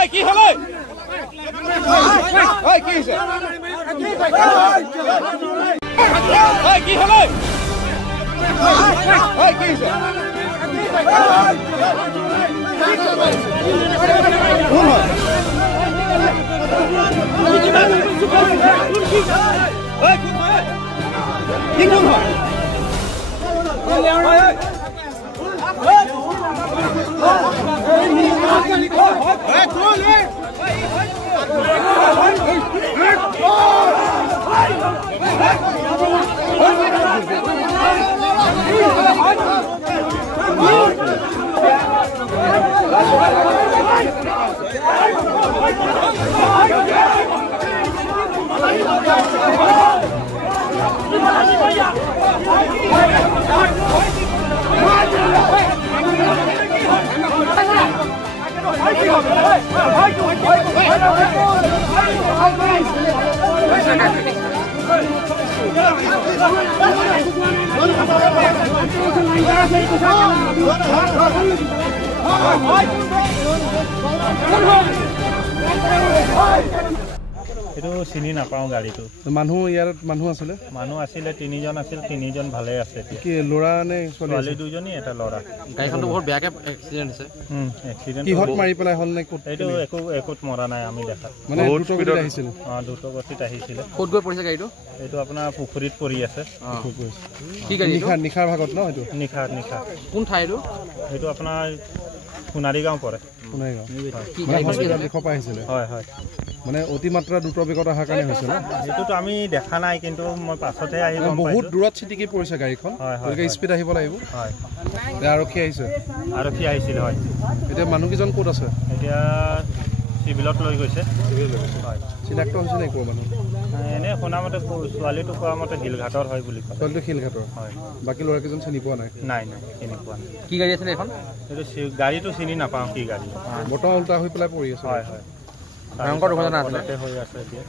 ঐ কি হলে ঐ কি হৈছে ঐ কি হলে ঐ কি হৈছে কোন হয় ঐ কোন হয় কি কোন হয় এইটো চিনি নাপাওঁ গাড়ীটো মানুহ ইয়াত মানুহ আছিলে তিনিজন আছিল তিনিজন ভালে আছে কি ল'ৰা নে ছোৱালী দুজনী এটা ল'ৰা গাড়ীখনটো বহুত বেয়াকে এক্সিডেণ্ট হৈছে এক্সিডেণ্ট কিহত মাৰি পেলাই হ'ল নে এইটো একোত মৰা নাই আমি দেখা মানে দ্ৰুতগতিত আহিছিল দ্ৰুতগতিত আহিছিলে ক'ত গৈ পৰিছে গাড়ীটো এইটো আপোনাৰ পুখুৰীত পৰি আছে কি গাড়ী নিশাৰ ভাগত ন এইটো নিশা কোন ঠাই এইটো আপোনাৰ সোণাৰী গাঁও পৰে হয় মানে অতিমাত্ৰা দ্ৰুত বেগত অহাৰ কাৰণে হৈছে ন এইটোতো আমি দেখা নাই কিন্তু মই পাছতহে আহি বহুত দূৰত ছিটিকি পৰিছে গাড়ীখন গতিকে স্পীড আহিব লাগিব হয় আৰক্ষী আহিছিল হয় এতিয়া মানুহকেইজন ক'ত আছে এতিয়া চিভিলত লৈ গৈছে হয় চিনাক্ত হৈছে নে কোৱা মানুহ এনে শুনা মতে ছোৱালীটো কোৱা মতে শিলঘাটৰ হয় বুলি কয় ছোৱালীটো শিলঘাটৰ হয় বাকী ল'ৰাকেইজন চিনি পোৱা নাই চিনি পোৱা নাই কি গাড়ী আছিলে এখন এইটো গাড়ীটো চিনি নাপাওঁ কি গাড়ী বৰ্তমান উল্টা হৈ পেলাই পৰি আছে হয় ভয়ংকৰ দুৰ্ঘটনা আছিলে হৈ আছে এতিয়া